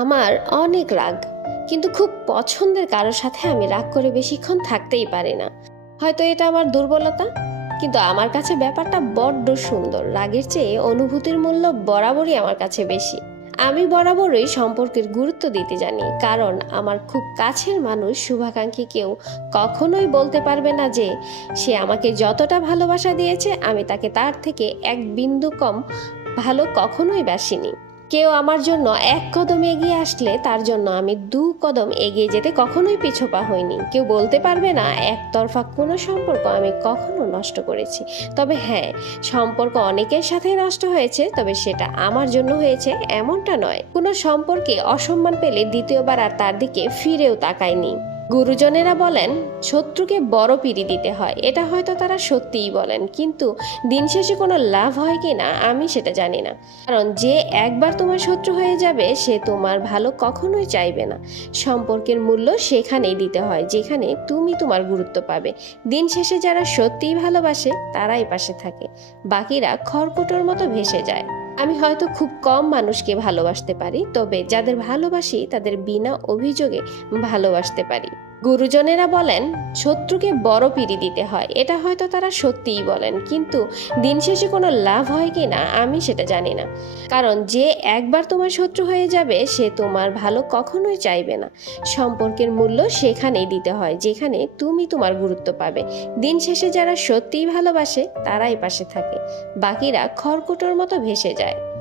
আমার অনেক রাগ, কিন্তু খুব পছন্দের কারোর সাথে আমি রাগ করে বেশিক্ষণ থাকতেই পারি না। হয়তো এটা আমার দুর্বলতা, কিন্তু আমার কাছে ব্যাপারটা বড্ড সুন্দর। রাগের চেয়ে অনুভূতির মূল্য বরাবরই আমার কাছে বেশি। আমি বরাবরই সম্পর্কের গুরুত্ব দিতে জানি, কারণ আমার খুব কাছের মানুষ শুভাকাঙ্ক্ষী কেউ কখনোই বলতে পারবে না যে, সে আমাকে যতটা ভালোবাসা দিয়েছে, আমি তাকে তার থেকে এক বিন্দু কম ভালো কখনোই বাসিনি। কেউ আমার জন্য এক কদম এগিয়ে আসলে তার জন্য আমি দু কদম এগিয়ে যেতে কখনোই পিছপা হইনি। কেউ বলতে পারবে না, একতরফা কোনো সম্পর্ক আমি কখনো নষ্ট করেছি। তবে হ্যাঁ সম্পর্ক অনেকের সাথেই নষ্ট হয়েছে, তবে সেটা আমার জন্য হয়েছে এমনটা নয়। কোনো সম্পর্কে অসম্মান পেলে দ্বিতীয়বার আর তার দিকে ফিরেও তাকায়নি গুরুজনেরা বলেন, শত্রুকে বড় পিড়ি দিতে হয়। এটা হয়তো তারা সত্যিই বলেন, কিন্তু দিন শেষে কোনো লাভ হয় কি না, আমি সেটা জানি না। কারণ যে একবার তোমার শত্রু হয়ে যাবে, সে তোমার ভালো কখনোই চাইবে না। সম্পর্কের মূল্য সেখানেই দিতে হয়, যেখানে তুমি তোমার গুরুত্ব পাবে। দিন শেষে যারা সত্যিই ভালোবাসে, তারাই পাশে থাকে। বাকিরা খড়কুটোর মতো ভেসে যায়। আমি হয়তো খুব কম মানুষকে ভালোবাসতে পারি, তবে যাদের ভালোবাসি তাদের বিনা অভিযোগে ভালোবাসতে পারি। গুরুজনেরা বলেন, শত্রুকে বড় পিড়ি দিতে হয়। এটা হয়তো তারা সত্যিই বলেন, কিন্তু দিন শেষে কোনো লাভ হয় কি না, আমি সেটা জানি না। কারণ যে একবার তোমার শত্রু হয়ে যাবে, সে তোমার ভালো কখনোই চাইবে না। সম্পর্কের মূল্য সেখানেই দিতে হয়, যেখানে তুমি তোমার গুরুত্ব পাবে। দিন শেষে যারা সত্যিই ভালোবাসে, তারাই পাশে থাকে। বাকিরা খড়কুটোর মতো ভেসে যায়।